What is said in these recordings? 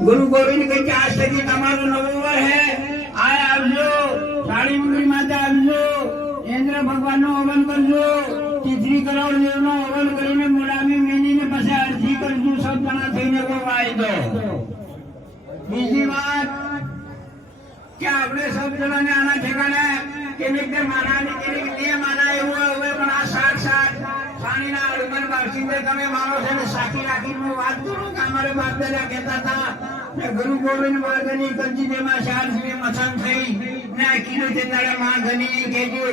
गुरु गोविंद के आज तक તમારો નવો વર હે આય આવજો સાડી મંગળી માતા આવજો ઇન્દ્ર ભગવાનનો હવન કરજો તીસરી કરોડ દેવનો હવન કરીને મોડામી મેનીને પછી અરજી કરજો સબ જણા થઈને કો વાયદો બીજી વાત કે આપણે સબ જણાને આના ઠેકાણે કે એકદમ માનાની કે લે માના એવું હવે પણ આ સાક્ષાત પાણીના અડગન બારસીને તમે મારો છે ને સાકી રાખીને વાત કરો કે અમારે બાપ દાદા કહેતા હતા ને ગુરુ ગોવિંદ માર્ગની કંજીદેમાં ચાર સિને મસન થઈ ને કિલો તેદાડા માં ગની કેજો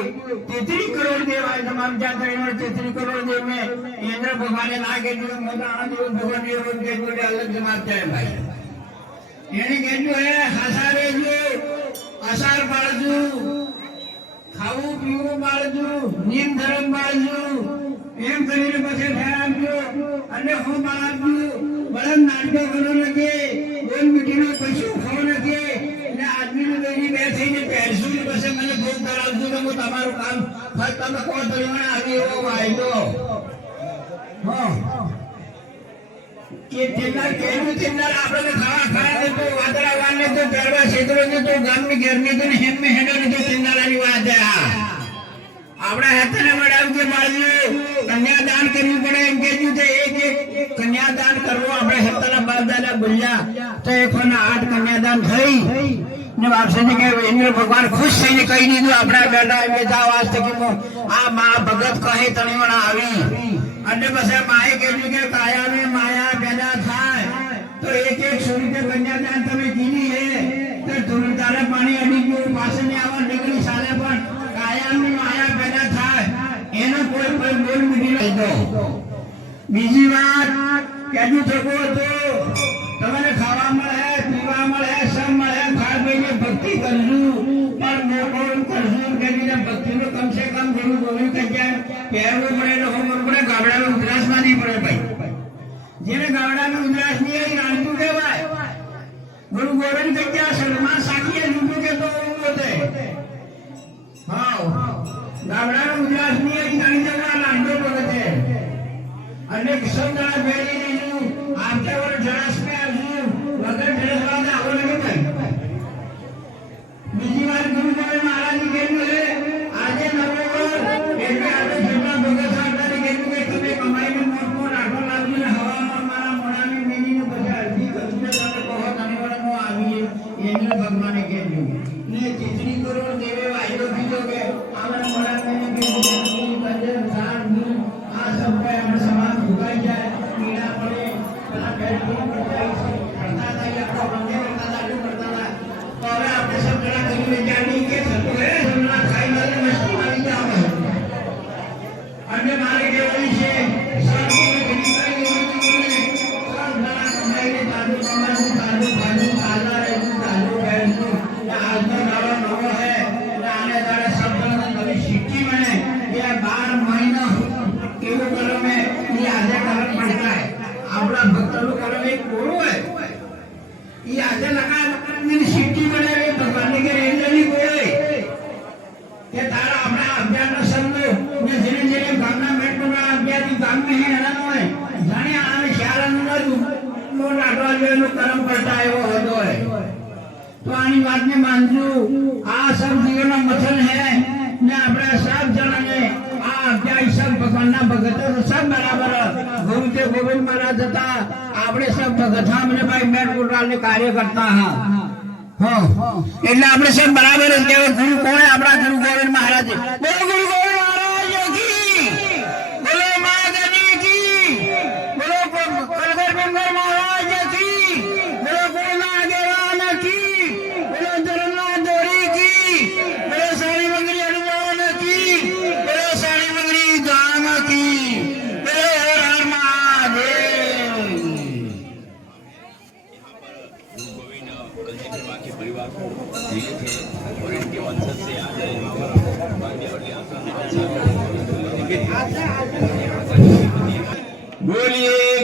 33 કરોડ દેવાય તમામ જાતરે 33 કરોડ દેવ મે ઇન્દ્ર ભગવાને ના કેજો મોટા દેવ ભગવાન દેવ કેજો અલગ જમાત જાય ભાઈ એને કેજો હે હસારે જો અસાર બાળજુ ખાવું પીવું બાળજુ નિયમ ધર્મ બાળજુ એમ કરીને પછી ઠેરાવજો અને હું બાળજુ બળદ નાટકો કરો લગે બોલ મીઠીનો પૈસો ખાવ લગે ને આદમીનું દોરી બે થઈને પહેરશું ને પછી મને ભોગ કરાવજો તો હું તમારું કામ ફક્ત તમે કોણ તરીકે આવી એવો વાયદો કે તેના કેવું તેના આપણે ખાવા ખાવા તો વાદળા વાળને તો ગરબા ક્ષેત્રો ને તો ગામની ઘરની તો હેમ હેડો ને તો તેનાની વાત છે આપણે હાથને વડાવ કે માળ્યું કન્યાદાન કરવું પડે એમ કેજું તો એક કન્યાદાન કરવો આપણે હાથના બાપદાદા બોલ્યા તો એકોના 8 કન્યાદાન થઈ ને બાપસાને કે ઇન્દ્ર ભગવાન ખુશ થઈને કહી દીધું આપણા બેટા એમ જાવ આજ તક આ માં ભગત કહે તણીવણા આવી અને પછી માએ કહેલું કે કાયાને માયા પેદા થાય તો એક સ્વરૂપે કન્યાદાન તમે કીધી હે તો ધૂળધારે પાણી અડી ગયું પાછળની આવા નીકળી સાલે પણ કાયાની માયા પેદા થાય એનો કોઈ બોલ મીઠી દો બીજી વાત કહેલું થકો તો તમને ખાવા મળે પીવા મળે સબ મળે ખાઈ પીને ભક્તિ કરજો પણ મોટો કરજો કે બીજા ભક્તિનો કમ સે કમ ગુરુ ગોવિંદ કહે પહેરવું પડે તો હોમ પડે ગામડામાં ઉધરાસમાં નહીં પડે ભાઈ જેને ગામડામાં ઉધરાસ નહીં આવી રાણતું કહેવાય ગુરુ ગોવિંદ કહે સલમાન સાકીએ જૂઠું કે તો હોતે હા ગામડામાં ઉધરાસ નહીં આવી ગાણી જવા રાણતો પડે અને કિશનદાસ બેરી દીધું આમતે વર જણાસ મે આવ્યું વગર જણાસ વાળા આવો લગે ભાઈ બીજી વાર ગુરુ ગોવિંદ મહારાજ કહેલું છે આજે નવો વર એટલે આપણે જેટલા ભગત સાહેબને કહેલું કે તમે કમાઈને મોટો રાખો લાવજો ને હવામાં મારા મોણાની મેનીને પછી અરજી કરજો તમે કહો તણીવડનો આવી એને ભગવાને કહેલું ને તીસરી કરોડ દેવે વાયદો કીધો કે આપણે મોણાની મેની બંદર સાર આ સબ पे हम समाज झुकाई जाए कीड़ा पड़े बड़ा बैठ करता था या तो बंदे करता था तो હવે આપણે સબ જણા કરી જાણી કે થતું હે જમણા ખાઈ વાલે મસ્તી મારી જાવ અને મારે કહેવું છે શાંતિને ઘણી કરી દેવું સબ જણા કમાઈને તાજો કમાશું તાજો ખાજો તાજા રહેશું તાજો બેસશું આજનો દાડો નવો હે આને દાડે સબ જણા નવી સિક્કી બને ये 12 महीना केवल कर्म में ये आधे कर्म पड़ता है आपला भक्तों कर्म एक कोरो है ये आधे लगा मेरी सिटी बने भगवान के रेंजनी कोई के तारा अपना अभ्यास न समझो ने धीरे धीरे गामना मेटना अभ्यास गाम में है ना नो है जाने आने शारण न नो नाटवा जो नो कर्म पड़ता है वो होतो है तो आनी बात ने मानजू आ सब जीवन में मथन है ने આપણે सब જણા ને આ અધ્યાય सब ભગવાનના ભગતો सब બરાબર ગુરુદેવ ગોવિંદ મહારાજ હતા આપણે सब ભગતા મને ભાઈ મેટ ગુરવાલ ને કાર્ય કરતા હા હા એટલે આપણે सब બરાબર જ કહેવાય ગુરુ કોણ આપણા ગુરુ ગોવિંદ મહારાજ બોલો ગુરુ ગોવિંદ મહારાજ કી બોલો માગની કી બોલો કલગર બેંગર મહારાજ કી બોલો કોના આગેવાન કી બોલો ધર્મના દોરી કી બોલો સારી મંગરી बोलिए